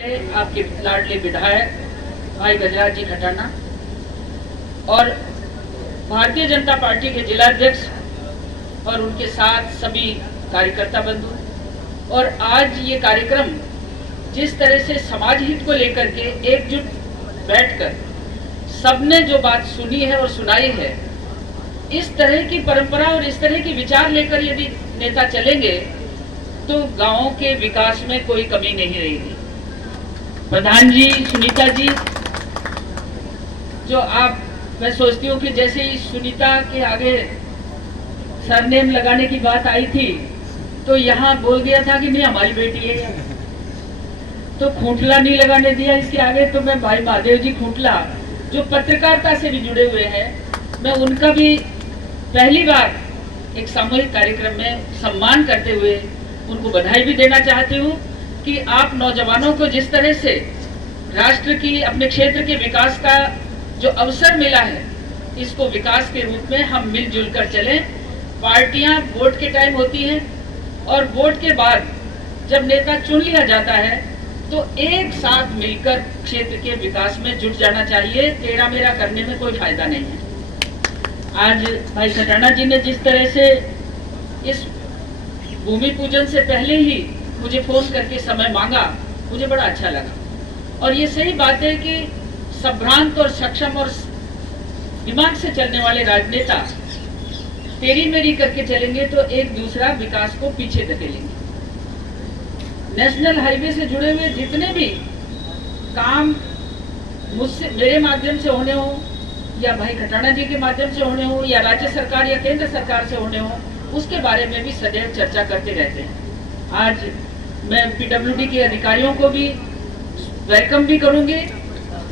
आपके लाडले विधायक भाई गजराज जी खटाना और भारतीय जनता पार्टी के जिलाध्यक्ष और उनके साथ सभी कार्यकर्ता बंधु, और आज ये कार्यक्रम जिस तरह से समाज हित को लेकर के एकजुट बैठकर सबने जो बात सुनी है और सुनाई है, इस तरह की परंपरा और इस तरह की विचार लेकर यदि नेता चलेंगे तो गांवों के विकास में कोई कमी नहीं रहेगी। प्रधान जी, सुनीता जी, जो आप, मैं सोचती हूँ कि जैसे ही सुनीता के आगे सरनेम लगाने की बात आई थी तो यहाँ बोल गया था कि नहीं हमारी बेटी है, तो खूंटला नहीं लगाने दिया इसके आगे। तो मैं भाई महादेव जी खूंटला जो पत्रकारिता से भी जुड़े हुए हैं, मैं उनका भी पहली बार एक सामूहिक कार्यक्रम में सम्मान करते हुए उनको बधाई भी देना चाहती हूँ कि आप नौजवानों को जिस तरह से राष्ट्र की, अपने क्षेत्र के विकास का जो अवसर मिला है, इसको विकास के रूप में हम मिलजुल कर चलें। पार्टियां वोट के टाइम होती हैं और वोट के बाद जब नेता चुन लिया जाता है तो एक साथ मिलकर क्षेत्र के विकास में जुट जाना चाहिए। तेरा मेरा करने में कोई फायदा नहीं है। आज भाई खटाना जी ने जिस तरह से इस भूमि पूजन से पहले ही मुझे फोन करके समय मांगा, मुझे बड़ा अच्छा लगा। और ये सही बात है कि संभ्रांत और सक्षम और दिमाग से चलने वाले राजनेता तेरी मेरी करके चलेंगे तो एक दूसरा विकास को पीछे धकेलेंगे। नेशनल हाईवे से जुड़े हुए जितने भी काम मुझसे, मेरे माध्यम से होने हो या भाई खटाना जी के माध्यम से होने हो या राज्य सरकार या केंद्र सरकार से होने हो, उसके बारे में भी सदैव चर्चा करते रहते हैं। आज मैं पीडब्ल्यूडी के अधिकारियों को भी वेलकम भी करूंगी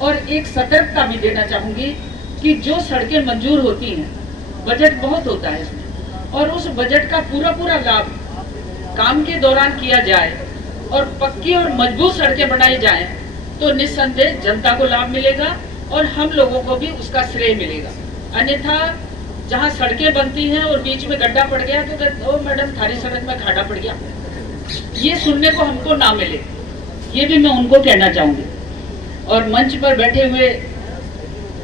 और एक सतर्कता भी देना चाहूंगी कि जो सड़कें मंजूर होती हैं, बजट बहुत होता है इसमें, और उस बजट का पूरा लाभ काम के दौरान किया जाए और पक्की और मजबूत सड़कें बनाई जाएं तो निस्संदेह जनता को लाभ मिलेगा और हम लोगों को भी उसका श्रेय मिलेगा। अन्यथा जहां सड़कें बनती हैं और बीच में गड्ढा पड़ गया तो ओ मैडम थारी सड़क में खाड़ा पड़ गया, ये सुनने को हमको ना मिले, ये भी मैं उनको कहना चाहूंगी। और मंच पर बैठे हुए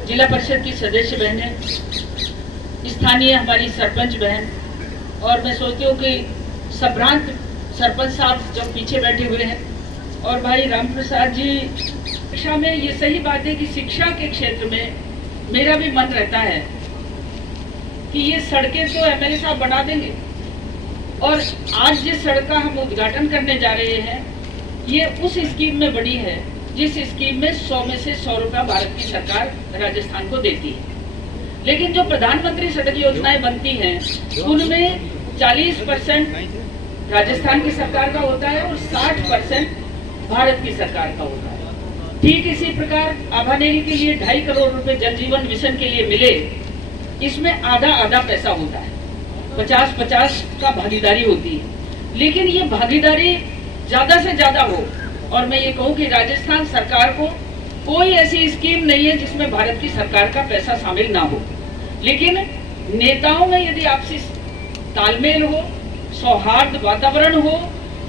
जिला परिषद की सदस्य बहनें, स्थानीय हमारी सरपंच बहन, और मैं सोचती हूँ कि संभ्रांत सरपंच साहब जो पीछे बैठे हुए हैं, और भाई राम प्रसाद जी, शिक्षा में ये सही बात है कि शिक्षा के क्षेत्र में मेरा भी मन रहता है कि ये सड़कें तो एमएलए साहब बना देंगे, और आज जिस सड़क का हम उद्घाटन करने जा रहे हैं ये उस स्कीम में बड़ी है जिस स्कीम में 100 में से 100 रुपया भारत की सरकार राजस्थान को देती है। लेकिन जो प्रधानमंत्री सड़क योजनाएं बनती हैं उनमें 40% राजस्थान की सरकार का होता है और 60% भारत की सरकार का होता है। ठीक इसी प्रकार आभानेरी के लिए 2.5 करोड़ रुपए जल जीवन मिशन के लिए मिले, इसमें आधा पैसा होता है, 50-50 का भागीदारी होती है। लेकिन ये भागीदारी ज्यादा से ज्यादा हो, और मैं ये कहूँ कि राजस्थान सरकार को कोई ऐसी स्कीम नहीं है जिसमें भारत की सरकार का पैसा शामिल ना हो। लेकिन नेताओं में यदि आपसी तालमेल हो, सौहार्द वातावरण हो,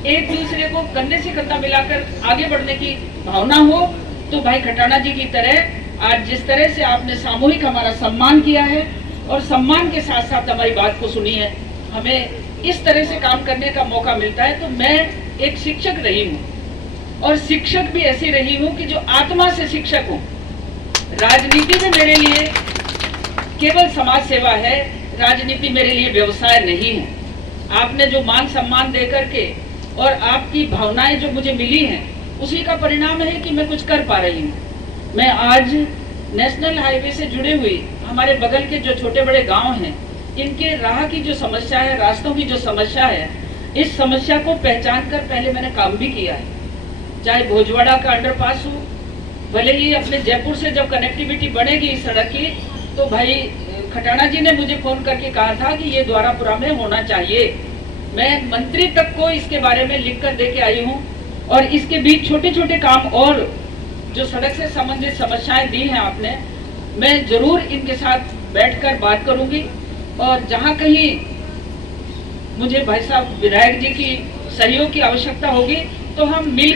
एक दूसरे को कंधे से कंधा मिलाकर आगे बढ़ने की भावना हो, तो भाई खटाना जी की तरह आज जिस तरह से आपने सामूहिक हमारा सम्मान किया है और सम्मान के साथ साथ हमारी बात को सुनी है, हमें इस तरह से काम करने का मौका मिलता है। तो मैं एक शिक्षक रही हूँ और शिक्षक भी ऐसी रही हूँ कि जो आत्मा से शिक्षक हूँ। राजनीति में मेरे लिए केवल समाज सेवा है, राजनीति मेरे लिए व्यवसाय नहीं है। आपने जो मान सम्मान दे करके और आपकी भावनाएं जो मुझे मिली हैं, उसी का परिणाम है कि मैं कुछ कर पा रही हूँ। मैं आज नेशनल हाईवे से जुड़े हुई हमारे बगल के जो छोटे बड़े गांव हैं, इनके राह की जो समस्या है, रास्तों की जो समस्या है, इस समस्या को पहचान कर पहले मैंने काम भी किया है। चाहे भोजवाड़ा का अंडरपास हो, भले ही अपने जयपुर से जब कनेक्टिविटी बनेगी इस सड़क की, तो भाई खटाना जी ने मुझे फोन करके कहा था कि ये द्वारापुरा में होना चाहिए। मैं मंत्री तक को इसके बारे में लिख कर दे के आई हूँ, और इसके बीच छोटे छोटे काम और जो सड़क से संबंधित समस्याएं दी हैं आपने, मैं जरूर इनके साथ बैठकर बात करूंगी। और जहां कहीं मुझे भाई साहब विधायक जी की सहयोग की आवश्यकता होगी तो हम मिल